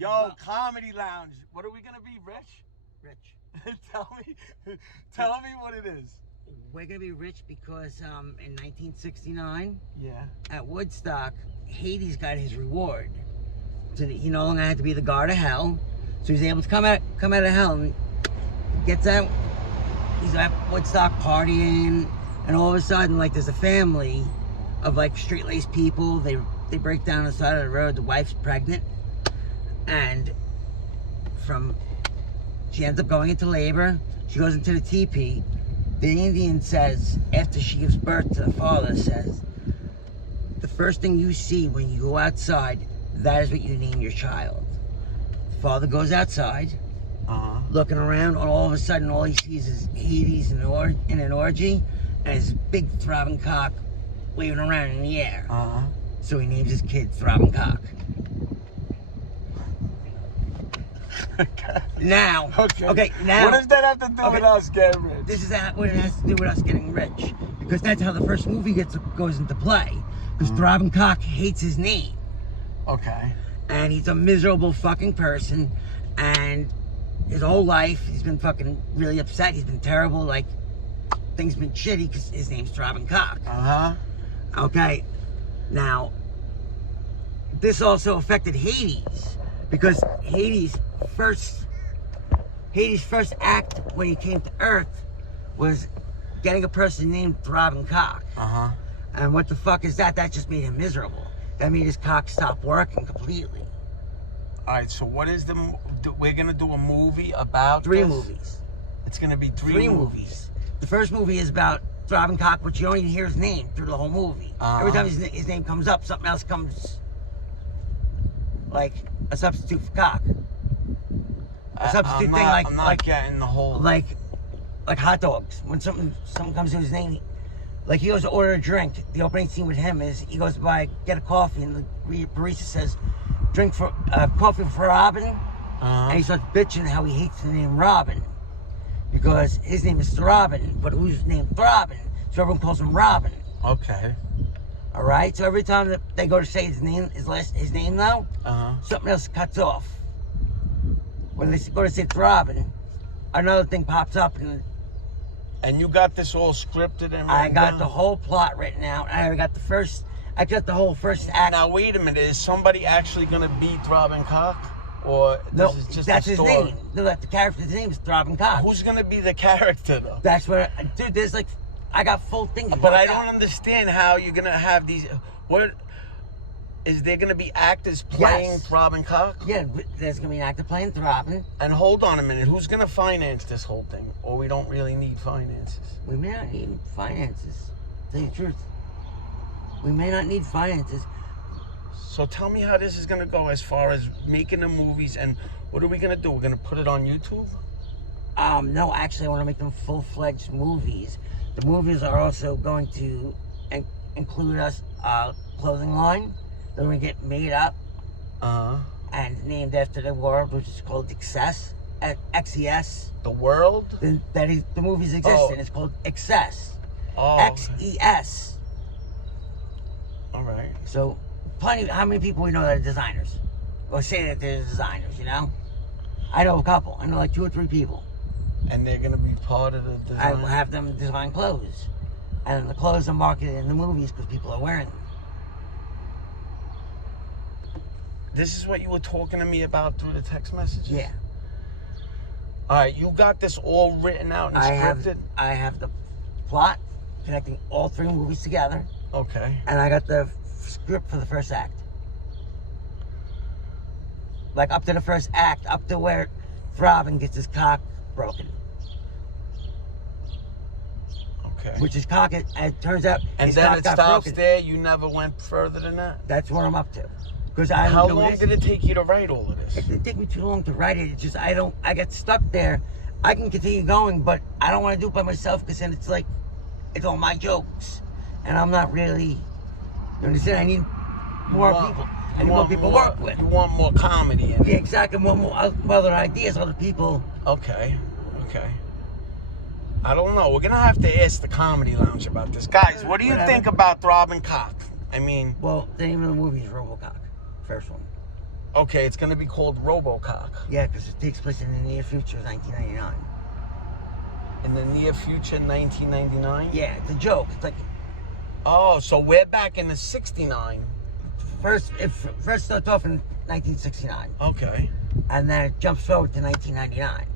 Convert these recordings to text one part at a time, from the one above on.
Yo, Comedy Lounge. What are we gonna be, rich? Rich. Tell me what it is. We're gonna be rich because in 1969, Yeah. at Woodstock, Hades got his reward. So that he no longer had to be the guard of hell. So he's able to come out of hell and gets out. He's at Woodstock partying, and all of a sudden, like, there's a family of like straight-laced people. They break down the side of the road. The wife's pregnant, and she ends up going into labor. She goes into the teepee. The Indian says, after she gives birth to the father, says, the first thing you see when you go outside, that is what you name your child. The father goes outside, looking around, and all of a sudden, all he sees is Hades in an orgy, and his big throbbing cock waving around in the air. So he names his kid Throbbing Cock. Now, okay, now. What does that have to do with us getting rich? This is what it has to do with us getting rich. Because that's how the first movie goes into play. Because Throbbing Cock hates his name. Okay. And he's a miserable fucking person. And his whole life, he's been fucking really upset. He's been terrible. Like, things been shitty because his name's Throbbing Cock. Okay. Now, this also affected Hades. Because Hades' first act when he came to Earth was getting a person named Throbbing Cock. And what the fuck is that? That just made him miserable. That made his cock stop working completely. All right, so what is we're gonna do a movie about Three this? movies. It's gonna be Three movies. The first movie is about Throbbing Cock, but you don't even hear his name through the whole movie. Every time his name comes up, something else comes, like a substitute for cock. A substitute thing, I'm not getting the whole. Like hot dogs. When something comes to his name, like he goes to order a drink. The opening scene with him is he goes to get a coffee, and the barista says, "Drink for coffee for Robin," and he starts bitching how he hates the name Robin because his name is Robin, but who's named Throbbing? So everyone calls him Robin. Okay. All right. So every time that they go to say his name though, something else cuts off. When they go to say Throbbing, another thing pops up, and you got this all scripted and I got the whole plot written out. I got the whole first act. Now wait a minute, is somebody actually gonna be Throbbing Cock, or no? This is just That's a his story? name. No, the character's name is Throbbing Cock. Who's gonna be the character though? That's what, dude. There's like, I got full things. But I don't understand how you're gonna have these. What is there gonna be actors playing Throbbing Cock? Yeah, there's gonna be an actor playing Throbbing. And hold on a minute, who's gonna finance this whole thing? Or we don't really need finances? We may not need finances. To tell you the truth, we may not need finances. So tell me how this is gonna go as far as making the movies, and what are we gonna do? We're gonna put it on YouTube? No, actually, I want to make them full-fledged movies. The movies are also going to include us clothing line. They're going to get made up and named after the world, which is called Excess. XES. The world? The movies exist, and it's called Excess. XES. All right. So, how many people we know that are designers? Or say that they're designers, you know? I know a couple. I know like 2 or 3 people. And they're going to be part of the design? I will have them design clothes. And the clothes are marketed in the movies because people are wearing them. This is what you were talking to me about through the text messages? Yeah. All right, you got this all written out and scripted? I have the plot connecting all 3 movies together. Okay. And I got the script for the first act. Like up to the first act, up to where Throbbing gets his cock broken. Okay. Which his cock, it turns out, and his then cock it got stops broken. there? You never went further than that? That's what I'm up to. How long did it take you to write all of this? It didn't take me too long to write it. It's just I get stuck there. I can continue going, but I don't want to do it by myself because then it's like, it's all my jokes. And I'm not really, you understand? I need more people. I need more people to work with. You want more comedy in it. Yeah, exactly. More other ideas, other people. Okay. I don't know. We're going to have to ask the Comedy Lounge about this. Guys, what do you think about Throbbing Cock? I mean... Well, the name of the movie is RoboCock. First one. Okay, it's gonna be called RoboCop. Yeah, because it takes place in the near future of 1999. In the near future, 1999. Yeah, it's a joke. It's like Oh, so we're back in the 69. first starts off in 1969, Okay. and then it jumps forward to 1999.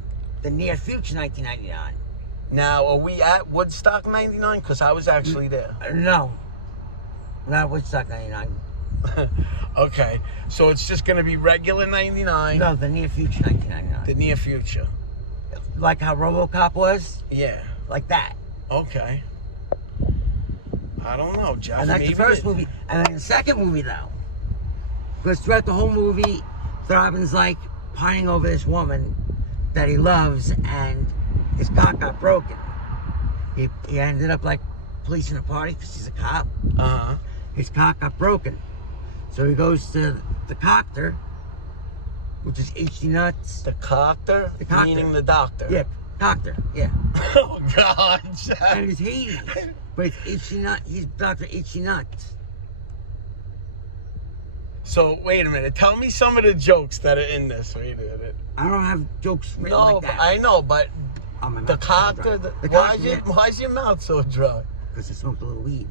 The near future 1999. Now, are we at Woodstock 99? Because I was actually there. No, not Woodstock 99. Okay, so it's just gonna be regular 99. No, the near future 1999. The near future. Like how RoboCop was, Yeah. like that. Okay. I don't know, Jeff. And that's maybe the first movie. And then the second movie, though, because throughout the whole movie, Throbbing's like pining over this woman that he loves, and his cock got broken. He ended up like policing a party because he's a cop. Uh-huh. His cock got broken. So he goes to the doctor, which is H.D. Nuts. The doctor? The doctor. Meaning the doctor. Yeah, doctor, yeah. Oh, God, Jeff. And it's Hades. But it's H.D. Nuts. He's Dr. H.D. Nuts. So, wait a minute. Tell me some of the jokes that are in this. Wait a minute. I don't have jokes written No, like that. I know, but Oh, my the mouth's doctor... dry. Why's your mouth so dry? Because I smoked a little weed.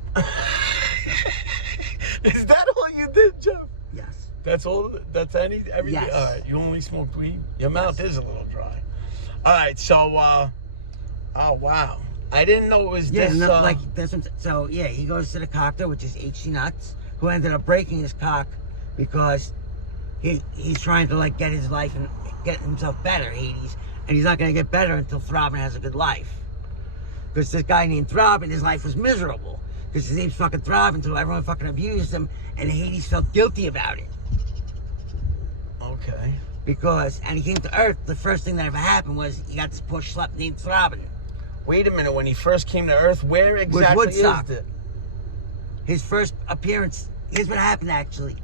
Is that all you did, Jeff? Yes. That's all? That's everything? Yes. All right, you only smoked weed? Your mouth is a little dry. All right, so, oh, wow. I didn't know it was Yeah, this, no, like, that's what, so, yeah, he goes to the doctor, which is H.C. Nuts, who ended up breaking his cock because he's trying to, like, get his life and get himself better, Hades, and he's not going to get better until Throbbing has a good life. Because this guy named Throbbing, his life was miserable. Because his name's fucking Throbbing, until everyone fucking abused him, and Hades felt guilty about it. Okay. And he came to Earth, the first thing that ever happened was he got this poor schlep named Throbbing. Wait a minute. When he first came to Earth, where exactly is Woodstock. it? His first appearance, here's what happened actually.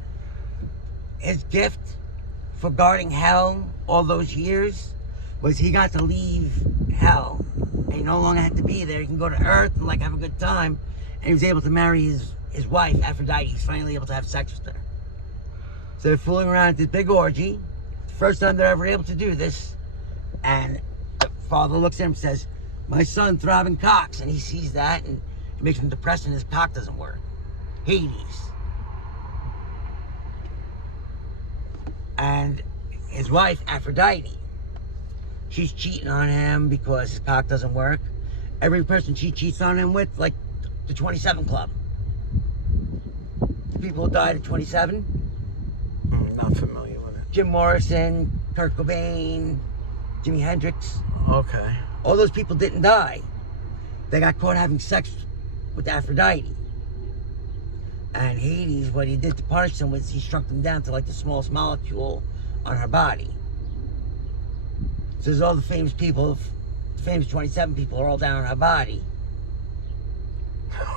His gift for guarding hell all those years was he got to leave hell. And he no longer had to be there. He can go to Earth and like have a good time. And he was able to marry his wife, Aphrodite. He's finally able to have sex with her. So they're fooling around at this big orgy. First time they're ever able to do this. And the father looks at him and says, "My son, Throbbing Cox." And he sees that and it makes him depressed and his cock doesn't work. Hades. And his wife, Aphrodite, she's cheating on him because his cock doesn't work. Every person she cheats on him with, like the 27 Club. The people who died at 27. Not familiar with it. Jim Morrison, Kurt Cobain, Jimi Hendrix. Okay. All those people didn't die. They got caught having sex with Aphrodite. And Hades, what he did to punish them was he shrunk them down to like the smallest molecule on her body. So there's all the famous people, the famous 27 people are all down on her body.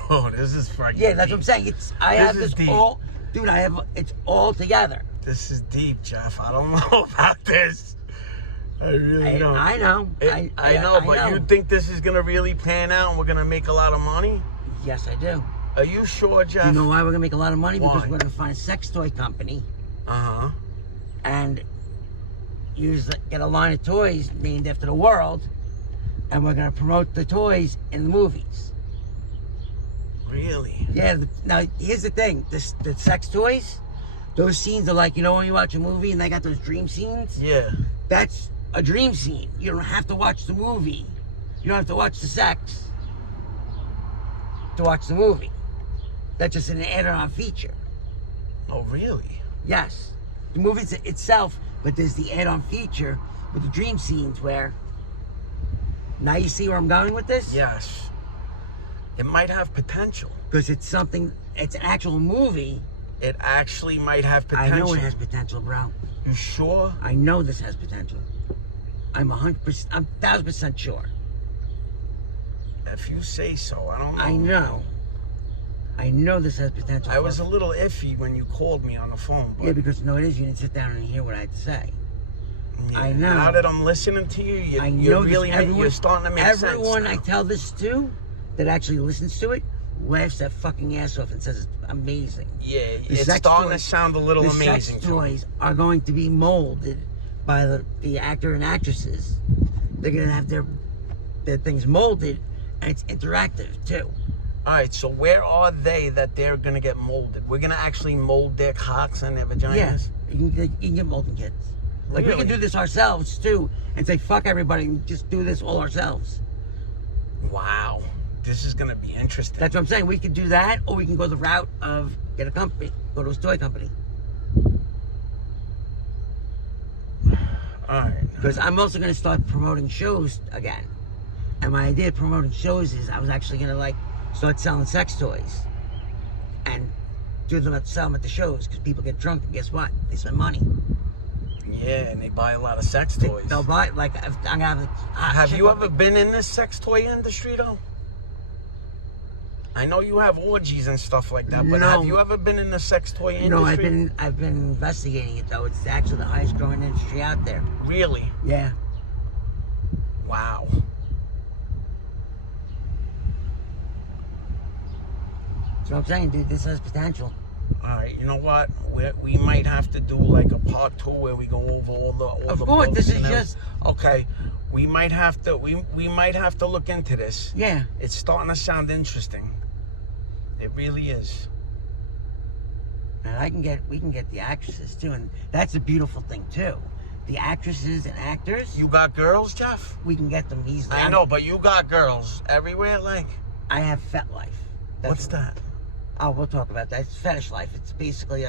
Oh, this is fucking Yeah, that's deep. what I'm saying. I have this deep. all, dude, it's all together. This is deep, Jeff. I don't know about this. I really don't. I know. I know, but you think this is going to really pan out and we're going to make a lot of money? Yes, I do. Are you sure, Jeff? You know why we're going to make a lot of money? Why? Because we're going to find a sex toy company Uh-huh. and get a line of toys named after the world, and we're going to promote the toys in the movies. Really? Yeah, now here's the thing. The sex toys, those scenes are like, you know when you watch a movie and they got those dream scenes? Yeah. That's a dream scene. You don't have to watch the movie. You don't have to watch the sex to watch the movie. That's just an added-on feature. Oh, really? Yes. The movie itself, but there's the add-on feature with the dream scenes where... Now you see where I'm going with this? Yes. It might have potential. Because it's an actual movie. It actually might have potential. I know it has potential, bro. You sure? I know this has potential. I'm 100%, I'm 1,000% sure. If you say so, I don't know. I know. I know this has potential. I was a little iffy when you called me on the phone. But Yeah, because no, it is. You didn't sit down and hear what I had to say. yeah, I know. Now that I'm listening to you, I know you're really you're starting to make sense. Everyone now. I tell this to that actually listens to it laughs that fucking ass off and says it's amazing. Yeah, The it's sex starting to toys- sound a little the amazing sex to me. toys are going to be molded by the actor and actresses. They're gonna have their things molded, and it's interactive too. All right, so where are they that they're gonna get molded? We're gonna actually mold their cocks and their vaginas. Yeah, you can get molding kits. Like we Really? can do this ourselves too, and say fuck everybody and just do this all ourselves. Wow, this is gonna be interesting. That's what I'm saying. We could do that, or we can go the route of get a company, go to a toy company. All right. Because I'm also going to start promoting shows again. And my idea of promoting shows is I was actually going to like start selling sex toys and sell them at the shows because people get drunk and guess what? They spend money. Yeah, and they buy a lot of sex toys. They'll buy like I'm gonna have. Have you ever been in this sex toy industry though? I know you have orgies and stuff like that, but No. have you ever been in the sex toy industry? No, I've been investigating it though. It's actually the highest growing industry out there. Really? Yeah. Wow. So I'm saying, dude, this has potential. All right, you know what? We might have to do like a part 2 where we go over all the. Of the course, books this is and just. okay. We might have to. We might have to look into this. Yeah. It's starting to sound interesting. It really is. And we can get the actresses too, and that's a beautiful thing too. The actresses and actors, You got girls, Jeff? we can get them easily. I know, but you got girls everywhere. Like, I have Fet Life. what's that? Oh, we'll talk about that. It's Fetish Life. It's basically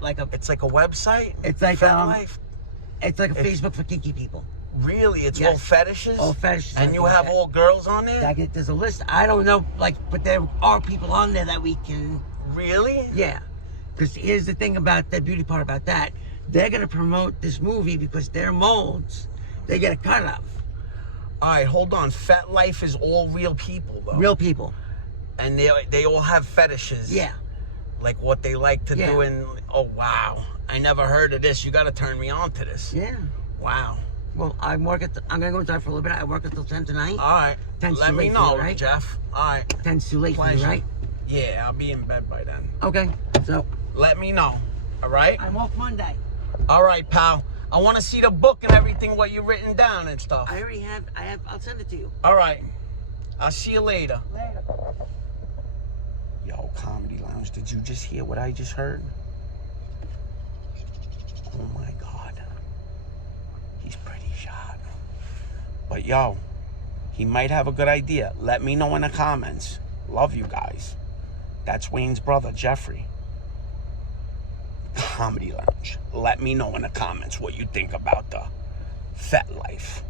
like a It's like a website. It's like, FetLife? it's like a Facebook for kinky people. Really? It's Yes. all fetishes. All fetishes. And you have all girls on there. There's a list. I don't know, like, but there are people on there that we can. Really? Yeah. Because here's the thing about the beauty part about that. They're gonna promote this movie because their molds they get a cut of. All right, hold on. FetLife is all real people, though. Real people. And they all have fetishes. Yeah. Like what they like to Yeah. do. And oh wow, I never heard of this. You got to turn me on to this. Yeah. Wow. Well, I'm gonna go inside for a little bit. I work until 10 tonight. All right. 10's Let too me late for you, know, right? Jeff. All right. 10's too late for you, Pleasure. right? Yeah, I'll be in bed by then. Okay. So Let me know. All right. I'm off Monday. All right, pal. I want to see the book and everything, what you've written down and stuff. I already have. I'll send it to you. All right. I'll see you later. Later. Yo, Comedy Lounge, did you just hear what I just heard? Oh my God. He's pretty shot. But yo, he might have a good idea. Let me know in the comments. Love you guys. That's Wayne's brother, Jeffrey. Comedy Lounge. Let me know in the comments what you think about the FetLife.